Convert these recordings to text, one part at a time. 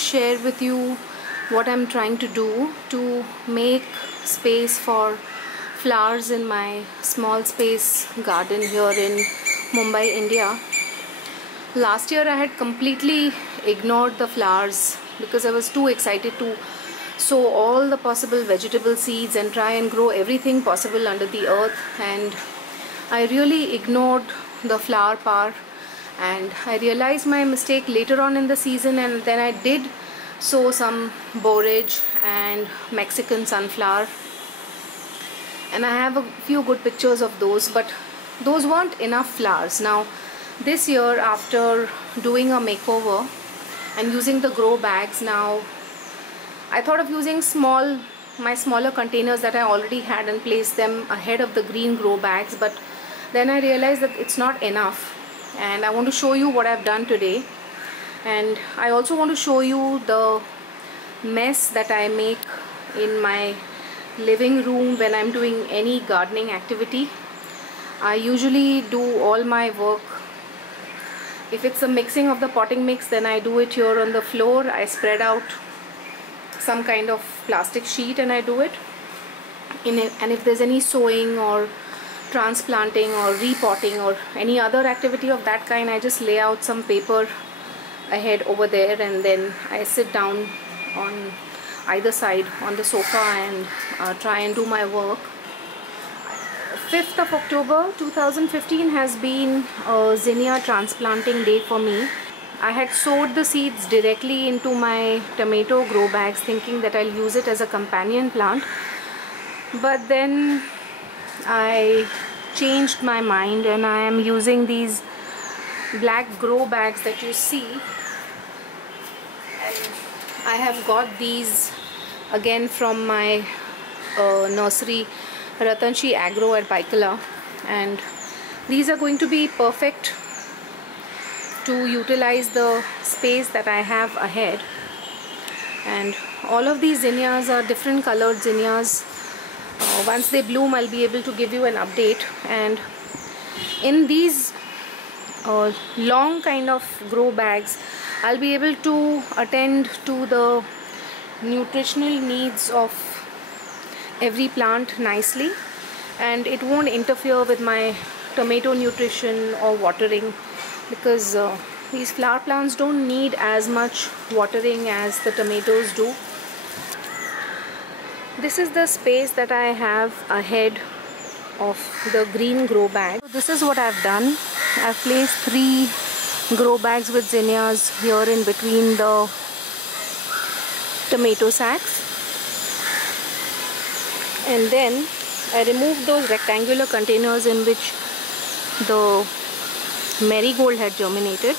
share with you what I'm trying to do to make space for flowers in my small space garden here in Mumbai, India. Last year I had completely ignored the flowers because I was too excited to sow all the possible vegetable seeds and try and grow everything possible under the earth, and I really ignored the flower part, and I realized my mistake later on in the season, and then I did sow some borage and Mexican sunflower, and I have a few good pictures of those, but those weren't enough flowers. Now this year, after doing a makeover and using the grow bags, now I thought of using my smaller containers that I already had and place them ahead of the green grow bags, but then I realized that it's not enough, and I want to show you what I've done today. And I also want to show you the mess that I make in my living room when I'm doing any gardening activity. I usually do all my work. If it's a mixing of the potting mix, then I do it here on the floor. I spread out some kind of plastic sheet and I do it. And if there's any sowing or transplanting or repotting or any other activity of that kind, I just lay out some paper ahead over there, and then I sit down on either side on the sofa and try and do my work. 5th of October 2015 has been a zinnia transplanting day for me. I had sowed the seeds directly into my tomato grow bags thinking that I'll use it as a companion plant, but then I changed my mind and I am using these black grow bags that you see, and I have got these again from my nursery, Ratanshi Agro at Baikala, and these are going to be perfect to utilize the space that I have ahead. And all of these zinnias are different colored zinnias. Once they bloom, I'll be able to give you an update. And in these long kind of grow bags, I'll be able to attend to the nutritional needs of every plant nicely, and it won't interfere with my tomato nutrition or watering, because these flower plants don't need as much watering as the tomatoes do. This is the space that I have ahead of the green grow bag. This is what I've done. I've placed 3 grow bags with zinnias here in between the tomato sacks, and then I removed those rectangular containers in which the marigold had germinated,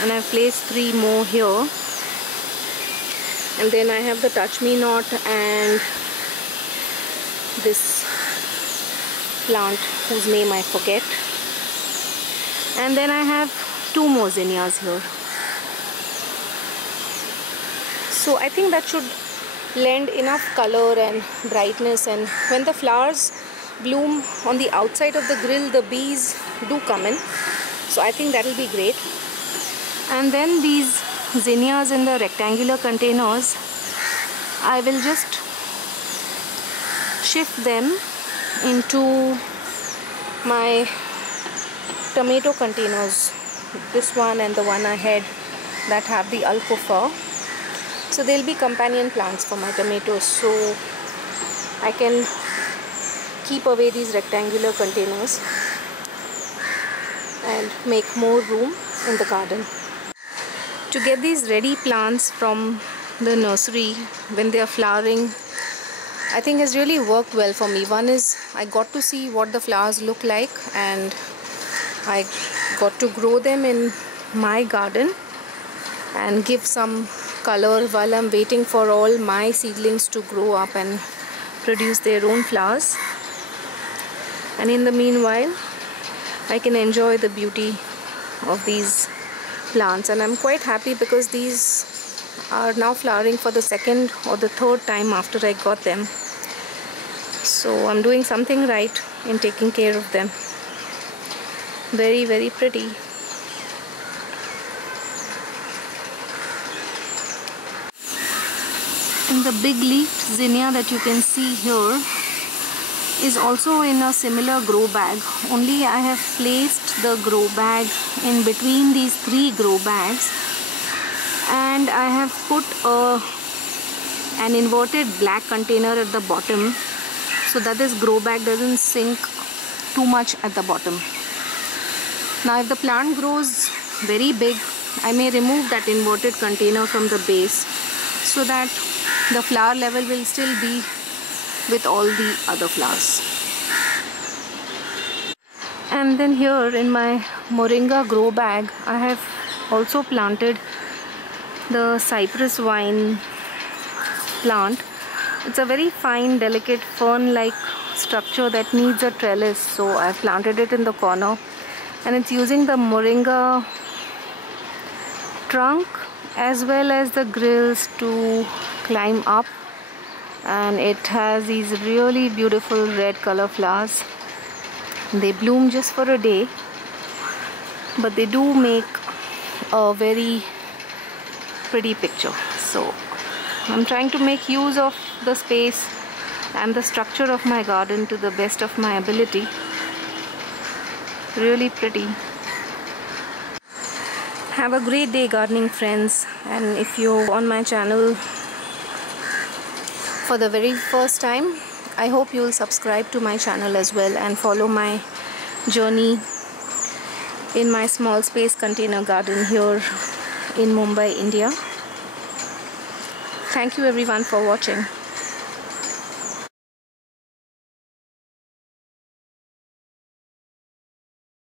and I've placed 3 more here. And then I have the touch me not and this plant whose name I forget, and then I have 2 more zinnias here. So I think that should lend enough color and brightness, and when the flowers bloom on the outside of the grill, the bees do come in, so I think that will be great. And then these zinnias in the rectangular containers, I will just shift them into my tomato containers, this one and the one ahead that have the alcofar. So they'll be companion plants for my tomatoes, so I can keep away these rectangular containers and make more room in the garden. To get these ready plants from the nursery when they are flowering, I think has really worked well for me. One is I got to see what the flowers look like, and I got to grow them in my garden and give some color while I'm waiting for all my seedlings to grow up and produce their own flowers. And in the meanwhile, I can enjoy the beauty of these plants, and I'm quite happy because these are now flowering for the 2nd or the 3rd time after I got them. So I'm doing something right in taking care of them. Very, very pretty. And the big leafed zinnia that you can see here is also in a similar grow bag, only I have placed the grow bag in between these 3 grow bags, and I have put an inverted black container at the bottom so that this grow bag doesn't sink too much at the bottom. Now if the plant grows very big, I may remove that inverted container from the base so that the flower level will still be with all the other flowers. And then here in my moringa grow bag, I have also planted the cypress vine plant. It's a very fine, delicate fern-like structure that needs a trellis, so I've planted it in the corner, and it's using the moringa trunk as well as the grills to climb up, and it has these really beautiful red color flowers. They bloom just for a day, but they do make a very pretty picture. So I'm trying to make use of the space and the structure of my garden to the best of my ability. Really pretty. Have a great day, gardening friends, and if you're on my channel for the very first time, I hope you will subscribe to my channel as well and follow my journey in my small space container garden here in Mumbai, India. Thank you everyone for watching.